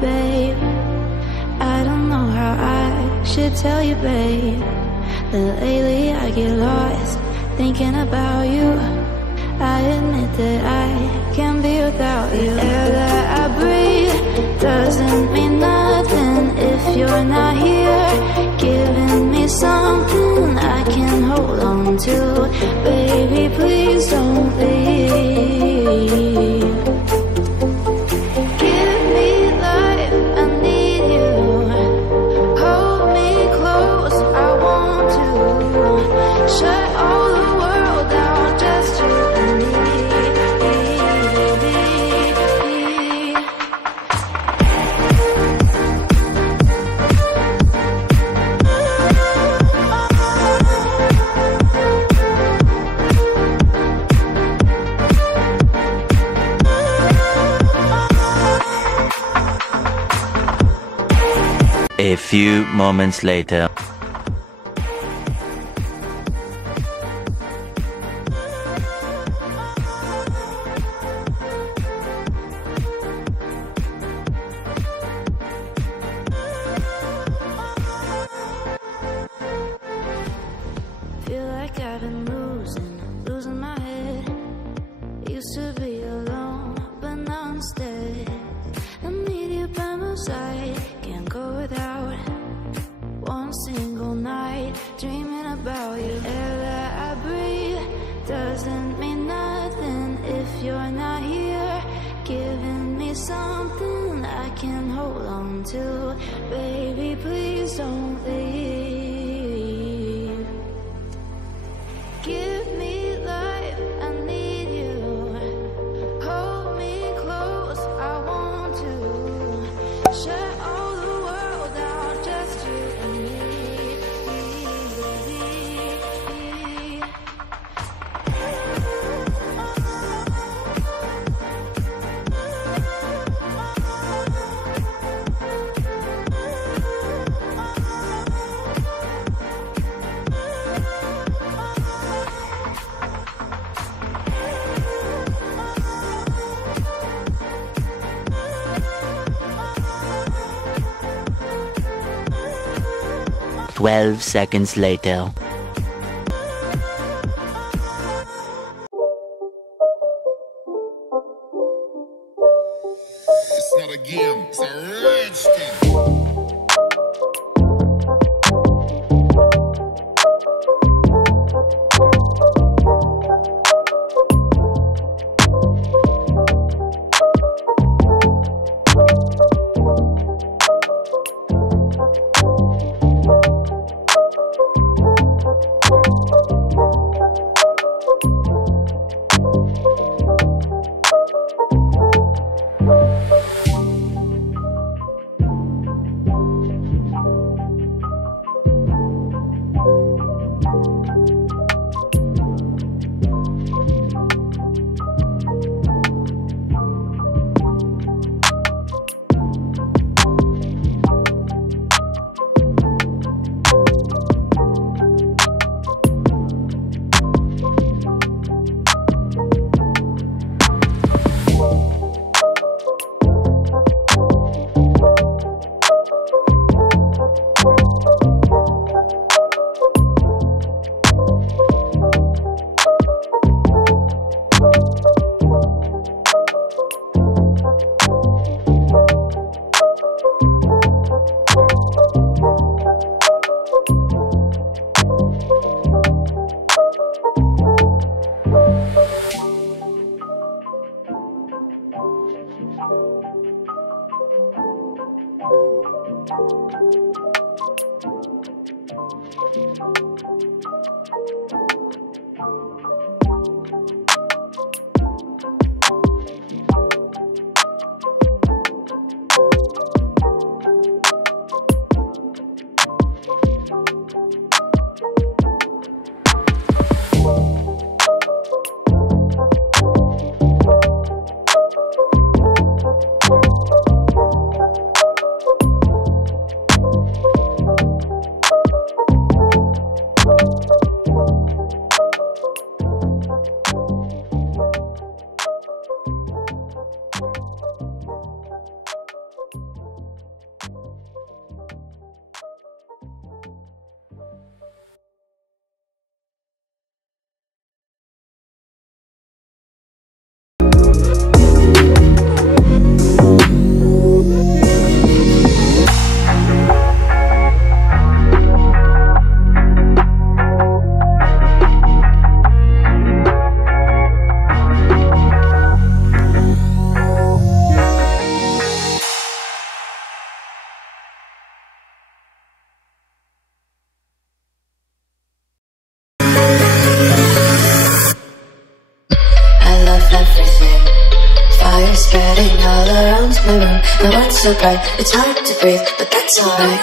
babe. I don't know how I should tell you, babe, that lately I get lost thinking about you. I admit that I can't be without you. The air that I breathe doesn't mean nothing if you're not here, giving me something I can hold on to. Baby, please don't leave. Give me life, I need you. Hold me close, I want to. Shut all the world out, just you and me. A few moments later. Feel like I've been losing my head. Used to be alone, but now instead I need you by my side. Can't go without one single night dreaming about you. Air that I breathe doesn't mean nothing if you're not here, giving me something I can hold on to. Baby, please don't leave. Give me life, I need you. Hold me close, I want to. Shut all the world out, just you and me. 12 seconds later. It's not a game, it's a rich thing. my room, my world's so bright. It's hard to breathe, but that's alright.